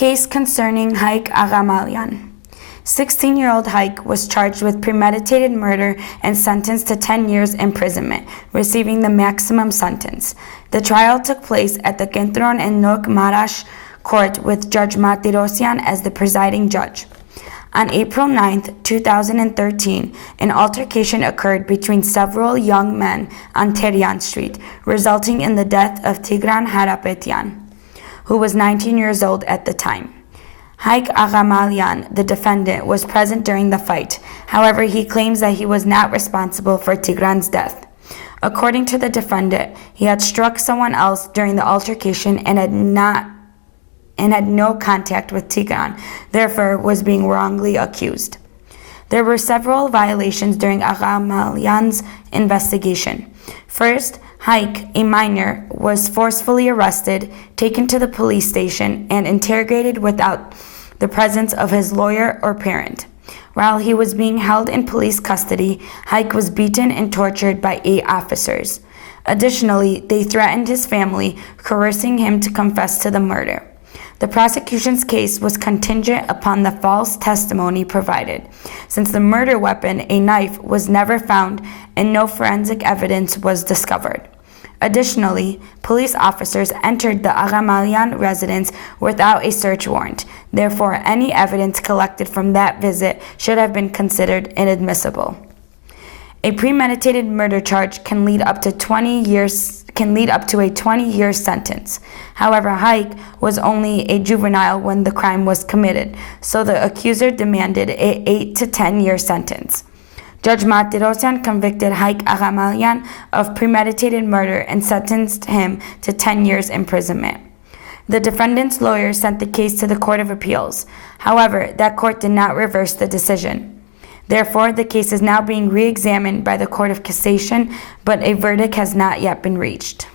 Case concerning Hayk Aghamalyan. 16-year-old Hayk was charged with premeditated murder and sentenced to 10 years imprisonment, receiving the maximum sentence. The trial took place at the Kentron and Nok Marash court with Judge Matirosyan as the presiding judge. On April 9, 2013, an altercation occurred between several young men on Terian Street, resulting in the death of Tigran Harapetyan, who was 19 years old at the time. Hayk Aghamalyan, the defendant, was present during the fight. However, he claims that he was not responsible for Tigran's death. According to the defendant, he had struck someone else during the altercation and had no contact with Tigran, therefore was being wrongly accused. There were several violations during Aghamalyan's investigation. First, Hayk, a minor, was forcefully arrested, taken to the police station, and interrogated without the presence of his lawyer or parent. While he was being held in police custody, Hayk was beaten and tortured by 8 officers. Additionally, they threatened his family, coercing him to confess to the murder. The prosecution's case was contingent upon the false testimony provided, since the murder weapon, a knife, was never found and no forensic evidence was discovered. Additionally, police officers entered the Aghamalyan residence without a search warrant. Therefore, any evidence collected from that visit should have been considered inadmissible. A premeditated murder charge can lead up to a 20-year sentence. However, Hayk was only a juvenile when the crime was committed, so the accuser demanded an 8 to 10-year sentence. Judge Matirosyan convicted Hayk Aghamalyan of premeditated murder and sentenced him to 10 years imprisonment. The defendant's lawyer sent the case to the Court of Appeals. However, that court did not reverse the decision. Therefore, the case is now being re-examined by the Court of Cassation, but a verdict has not yet been reached.